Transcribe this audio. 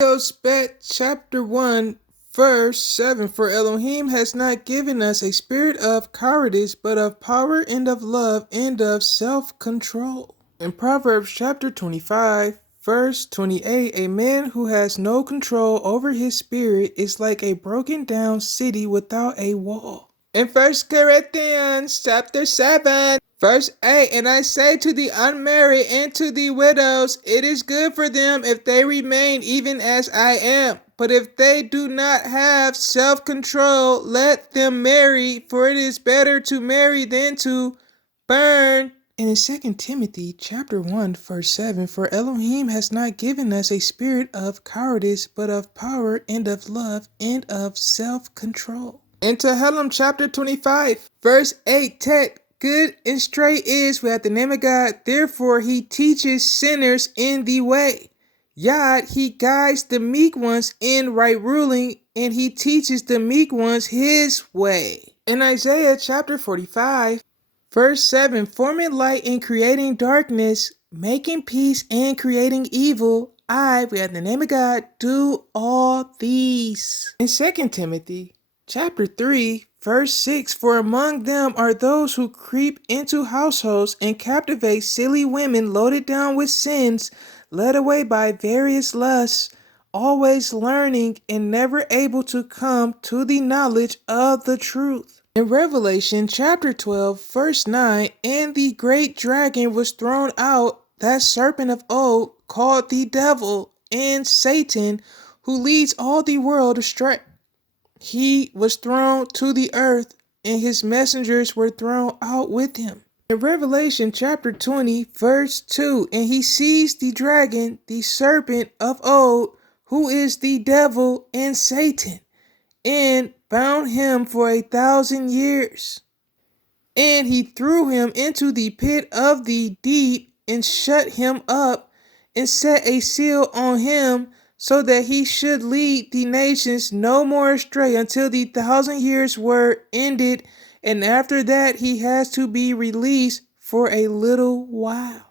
Spet chapter 1 verse 7. For Elohim has not given us a spirit of cowardice, but of power and of love and of self-control. In Proverbs chapter 25 verse 28, a man who has no control over his spirit is like a broken down city without a wall. In 1 Corinthians chapter 7 verse 8, and I say to the unmarried and to the widows, it is good for them if they remain even as I am. But if they do not have self-control, let them marry, for it is better to marry than to burn. And in 2 Timothy chapter 1 verse 7, for Elohim has not given us a spirit of cowardice, but of power and of love and of self-control. In Tehillim chapter 25 verse 8, Tet, good and straight is without the name of God, therefore he teaches sinners in the way. Yod, he guides the meek ones in right ruling, and he teaches the meek ones his way. In Isaiah chapter 45 verse 7, forming light and creating darkness, making peace and creating evil, I, we have the name of God, do all these. In 2 Timothy chapter 3 verse 6, for among them are those who creep into households and captivate silly women loaded down with sins, led away by various lusts, always learning and never able to come to the knowledge of the truth. In Revelation chapter 12 verse 9, and the great dragon was thrown out, that serpent of old, called the devil and Satan, who leads all the world astray. He was thrown to the earth, and his messengers were thrown out with him. In Revelation chapter 20 verse 2, and he seized the dragon, the serpent of old, who is the devil and Satan, and bound him for 1,000 years. And he threw him into the pit of the deep, and shut him up, and set a seal on him, so that he should lead the nations no more astray until the 1,000 years were ended, and after that he has to be released for a little while.